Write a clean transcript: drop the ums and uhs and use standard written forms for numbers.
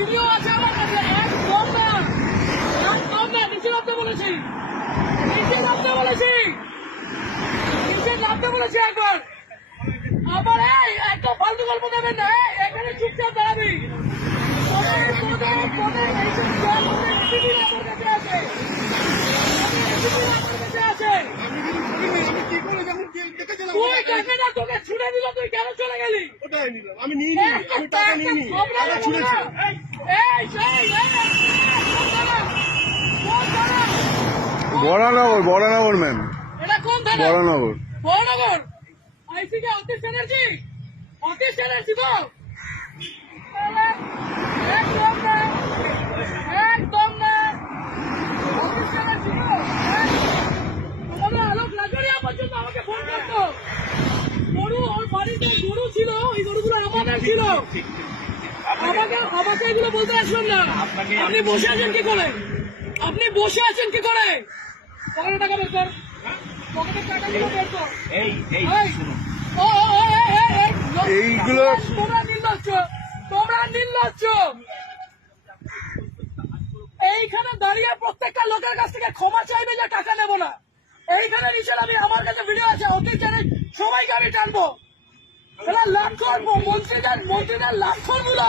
Video আছে আমার কাছে। একদম না, একদম না। নিচে নামতে বলেছি, নিচে নামতে বলেছি, নিচে নামতে বলেছি একবার। আবার এই একদম ফালতু গল্প দেবেন না। এখানে চুপচাপ দাঁড়াবি। তোকে ছুড়ে দিল, তুই কেন চলে গেলি? আমি নিইনি, আমি টাকা নিইনি, টাকা ছুঁড়েছি। বড়নগর, বড়নগর ম্যাম, এটা কোন থানা? বড়নগর। বড়নগর আইসিকে অতীশ ব্যানার্জি, অতীশ ব্যানার্জি তো একদম না, একদম না। অতীশ ব্যানার্জি তো তোমাদের আলোক লাজরিয়া পর্যন্ত আমাকে ফোন করতো। গরু, ওর বাড়িতে গরু ছিল, ওই গরুগুলো আমাদের ছিল। আমাকে এগুলো বলতে আসবেন না। আপনি বসে আছেন কি করে? আপনি বসে আছেন কি করে? পকেটে টাকা বের কর, পকেটের টাকাগুলো বের কর। এইগুলো তোমরা নির্লজ্জ, তোমরা নির্লজ্জ। এইখানে দাঁড়িয়ে প্রত্যেকটা লোকের কাছ থেকে ক্ষমা চাইবে যে টাকা নেবো না। এইখানে নিচে আমি, আমার কাছে ভিডিও আছে, অতি জানে সবাইকে আমি টানবো। লাক্ষর মন্ত্রীদের লাক্ষর গুলো